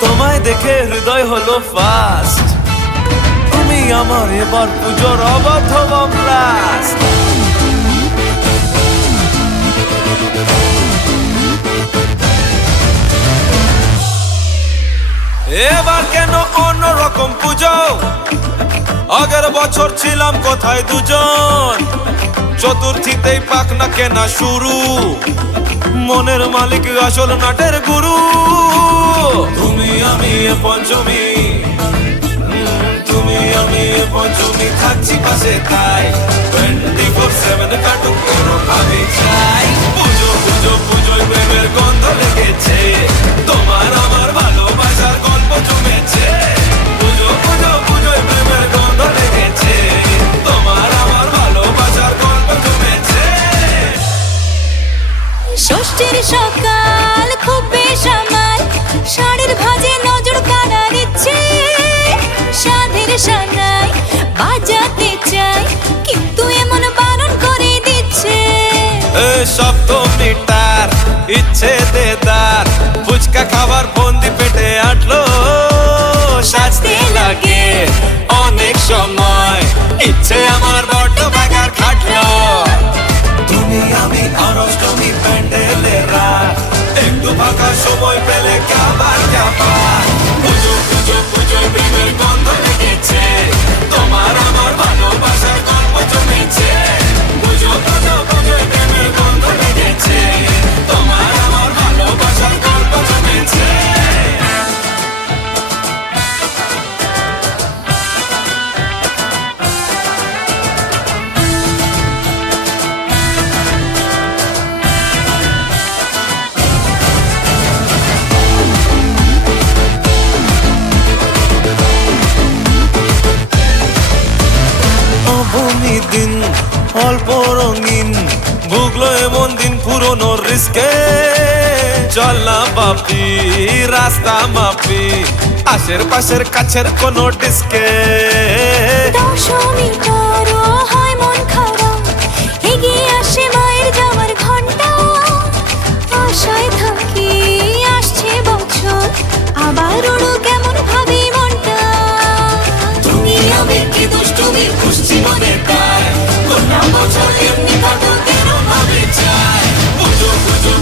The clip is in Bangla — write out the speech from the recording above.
তোমায় দেখে হৃদয় হলো ফাস্ট, তুমি আমার এবার পুজোর অবাধ ব্লাস্ট। এবার কেন অন্যরকম পুজো, আগের বছর ছিলাম কোথায় দুজন, চতুর্থীতেই পাক না কেনা শুরু, মনের মালিক আসল নাটের গুরু। তুমি আমি এ পঞ্চমী, তুমি আমি এ পঞ্চমী, থাকছি পাশে তাই 24/7 কাটুক কোনো ভাবে চাই। পুজো পুজো পুজোয় প্রেমের গন্ধ লেগেছে, তোমার আমার ভালোবাসার গল্প জমেছে। পুজো পুজো পুজোয় প্রেমের গন্ধ লেগেছে, তোমার আমার ভালোবাসার গল্প জমেছে। ষষ্ঠীর সকাল খুব বেসামাল, শাড়ির ভাঁজে নজর কাড়া দিচ্ছে, সাধের সানাই বাজাতে চাই কিন্তু এমন বারণ করে দিচ্ছে। সপ্তমীটার ইচ্ছে দেদার, ফুচকা খাবার বন্দি পেটে আটলো, সাজতে লাগে অনেক সময়, ইচ্ছে আমার বড্ড বাগার খাটলো। তুমি আমি আর অষ্টমী প্যান্ডেলে রাত, একটু ফাঁকা সময় পেলে কাবার যাবার। পুজো পুজো পুজোয় প্রেমের গন্ধ লেগেছে, তোমার আমার ভালোবাসার গল্প জমেছে। পুজো পুজো পুজোয় প্রেমের গন্ধ লেগেছে, তোমার আমার ভালোবাসার গল্প জমেছে। নবমী দিন অল্প রঙিন, ভুগলো এমন দিন পুরনো রিস্কে, চল না বাপি রাস্তা মাপি, আশের পাশের কাছের কোনো ডিস্কে। দশমীটারও হয় মন খারাপ, এগিয়ে আসে মায়ের যাওয়ার ঘন্টা, আশায় থাকি আসছে বছর, আবার ওড়ো কেমন ভাবি মনটা। তুমি আমি কি দুষ্টুমি খুশি মনে তাই, কোন বছর এমনি কাটো কেন ভাবে চাই। পুজো পুজো